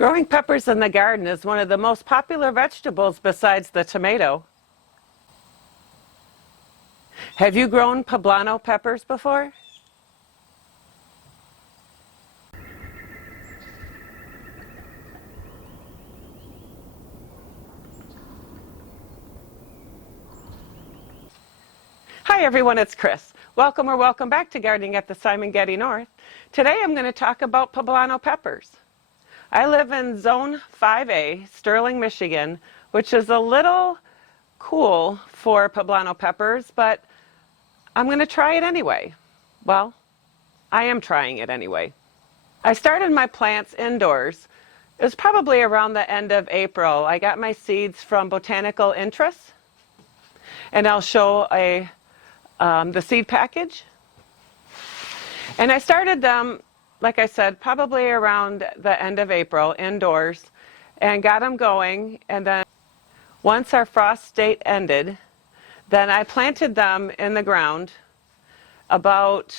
Growing peppers in the garden is one of the most popular vegetables besides the tomato. Have you grown poblano peppers before? Hi everyone, it's Chris. Welcome or welcome back to Gardening at the Simongetti North. Today I'm going to talk about poblano peppers. I live in Zone 5A, Sterling, Michigan, which is a little cool for poblano peppers, but I'm going to try it anyway. Well, I am trying it anyway. I started my plants indoors. It was probably around the end of April. I got my seeds from Botanical Interests, and I'll show the seed package. And I started them, like I said, probably around the end of April, indoors, and got them going. And then once our frost date ended, then I planted them in the ground about,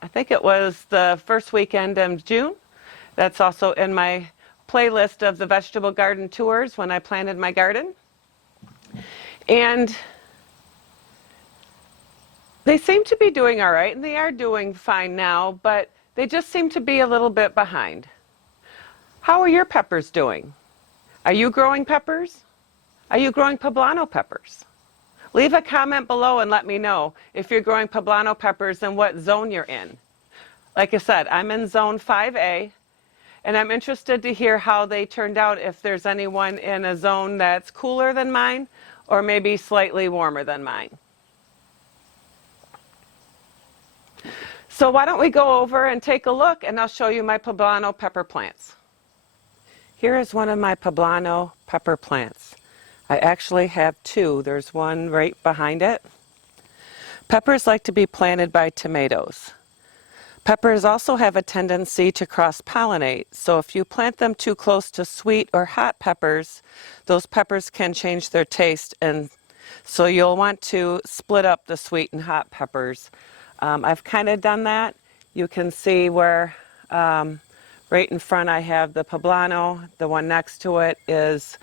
I think it was the first weekend of June. That's also in my playlist of the vegetable garden tours when I planted my garden. And they seem to be doing all right, and they are doing fine now, but they just seem to be a little bit behind. How are your peppers doing? Are you growing peppers? Are you growing poblano peppers? Leave a comment below and let me know if you're growing poblano peppers and what zone you're in. Like I said, I'm in Zone 5A, and I'm interested to hear how they turned out, if there's anyone in a zone that's cooler than mine or maybe slightly warmer than mine. So why don't we go over and take a look, and I'll show you my poblano pepper plants. Here is one of my poblano pepper plants. I actually have two. There's one right behind it. Peppers like to be planted by tomatoes. Peppers also have a tendency to cross-pollinate, so if you plant them too close to sweet or hot peppers, those peppers can change their taste, and so you'll want to split up the sweet and hot peppers. I've kind of done that. You can see where right in front I have the poblano. The one next to it is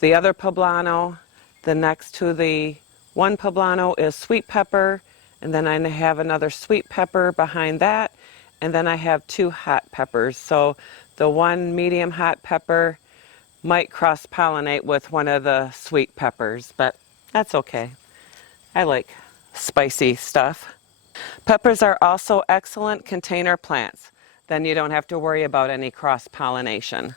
the other poblano. The next to the one poblano is sweet pepper, and then I have another sweet pepper behind that, and then I have two hot peppers. So the one medium hot pepper might cross-pollinate with one of the sweet peppers, but that's okay. I like spicy stuff. Peppers are also excellent container plants. Then you don't have to worry about any cross-pollination.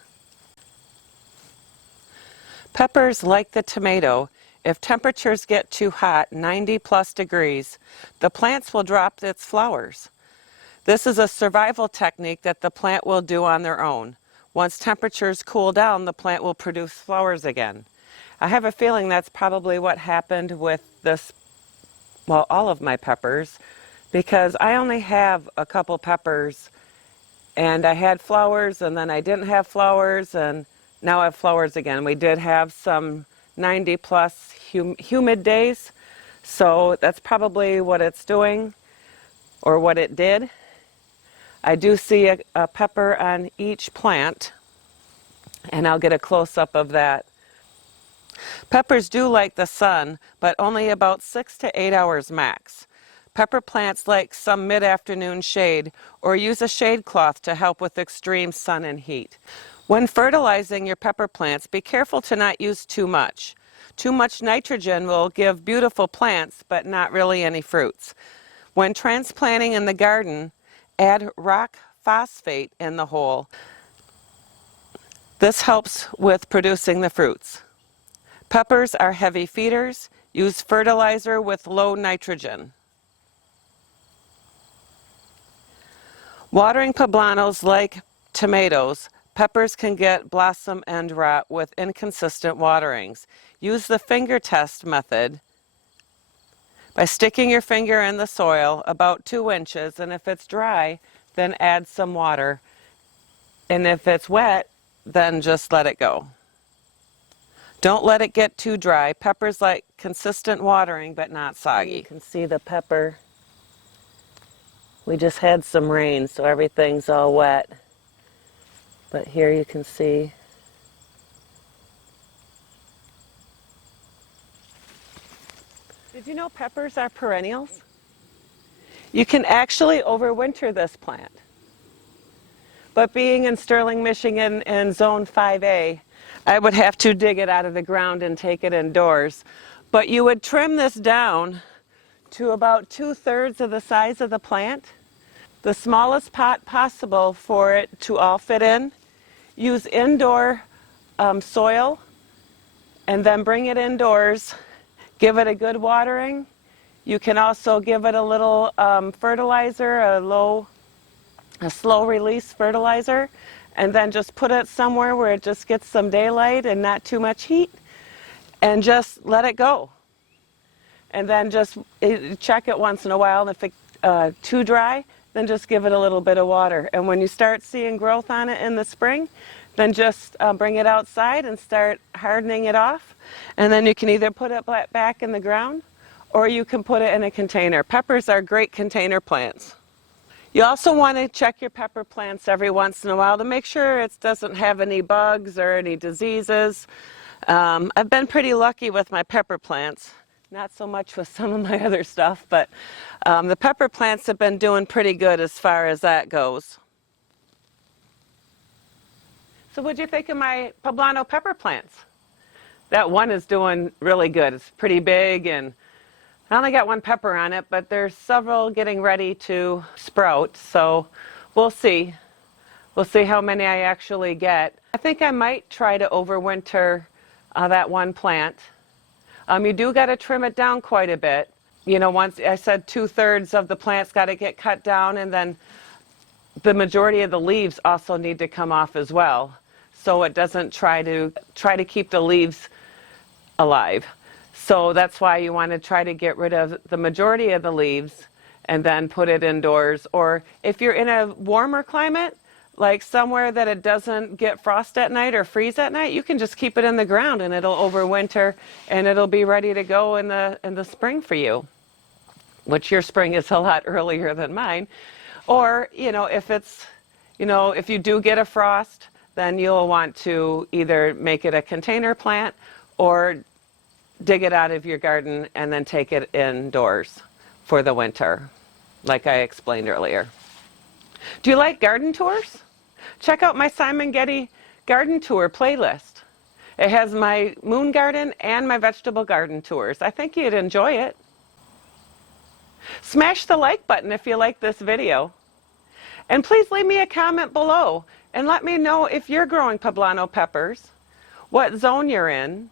Peppers, like the tomato, if temperatures get too hot, 90+ degrees, the plants will drop its flowers. This is a survival technique that the plant will do on their own. Once temperatures cool down, the plant will produce flowers again. I have a feeling that's probably what happened with this, well, all of my peppers, because I only have a couple peppers, and I had flowers, and then I didn't have flowers, and now I have flowers again. We did have some 90+ humid days, so that's probably what it's doing, or what it did. I do see a pepper on each plant, and I'll get a close-up of that. Peppers do like the sun, but only about 6 to 8 hours max. Pepper plants like some mid-afternoon shade, or use a shade cloth to help with extreme sun and heat. When fertilizing your pepper plants, be careful to not use too much. Too much nitrogen will give beautiful plants, but not really any fruits. When transplanting in the garden, add rock phosphate in the hole. This helps with producing the fruits. Peppers are heavy feeders. Use fertilizer with low nitrogen. Watering poblanos like tomatoes, peppers can get blossom end rot with inconsistent waterings. Use the finger test method by sticking your finger in the soil about 2 inches, and if it's dry, then add some water. And if it's wet, then just let it go. Don't let it get too dry. Peppers like consistent watering, but not soggy. You can see the pepper. We just had some rain, so everything's all wet. But here you can see Did you know peppers are perennials? You can actually overwinter this plant. But being in Sterling, Michigan in Zone 5A, I would have to dig it out of the ground and take it indoors. But you would trim this down to about 2/3 of the size of the plant, the smallest pot possible for it to all fit in. Use indoor soil and then bring it indoors. Give it a good watering. You can also give it a little fertilizer, a slow release fertilizer, and then just put it somewhere where it just gets some daylight and not too much heat, and just let it go. And then just check it once in a while, and if it's too dry, then just give it a little bit of water. And when you start seeing growth on it in the spring, then just bring it outside and start hardening it off. And then you can either put it back in the ground, or you can put it in a container. Peppers are great container plants. You also want to check your pepper plants every once in a while to make sure it doesn't have any bugs or any diseases. I've been pretty lucky with my pepper plants. Not so much with some of my other stuff, but the pepper plants have been doing pretty good as far as that goes. So what do you think of my Poblano pepper plants? That one is doing really good. It's pretty big, and I only got one pepper on it, but there's several getting ready to sprout, so we'll see. We'll see how many I actually get. I think I might try to overwinter that one plant. You do got to trim it down quite a bit. You know, once I said 2/3 of the plant's got to get cut down, and then the majority of the leaves also need to come off as well, so it doesn't try to keep the leaves alive. So that's why you want to try to get rid of the majority of the leaves and then put it indoors. Or if you're in a warmer climate, like somewhere that it doesn't get frost at night or freeze at night, you can just keep it in the ground and it'll overwinter and it'll be ready to go in the spring for you, which your spring is a lot earlier than mine. Or, you know, if you do get a frost, then you'll want to either make it a container plant or dig it out of your garden and then take it indoors for the winter, like I explained earlier. Do you like garden tours? Check out my Simongetti garden tour playlist. It has my moon garden and my vegetable garden tours. I think you'd enjoy it. Smash the like button if you like this video. And please leave me a comment below and let me know if you're growing Poblano peppers, what zone you're in,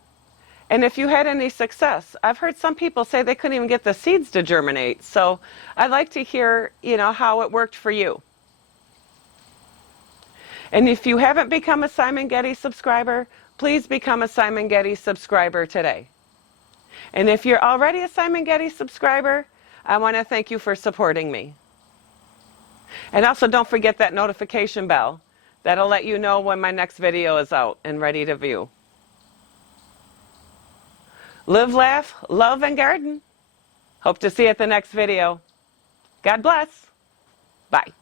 and if you had any success. I've heard some people say they couldn't even get the seeds to germinate, so I'd like to hear, how it worked for you. And if you haven't become a Simongetti subscriber, please become a Simongetti subscriber today. And if you're already a Simongetti subscriber, I want to thank you for supporting me. And also don't forget that notification bell. That'll let you know when my next video is out and ready to view. Live, laugh, love, and garden. Hope to see you at the next video. God bless. Bye.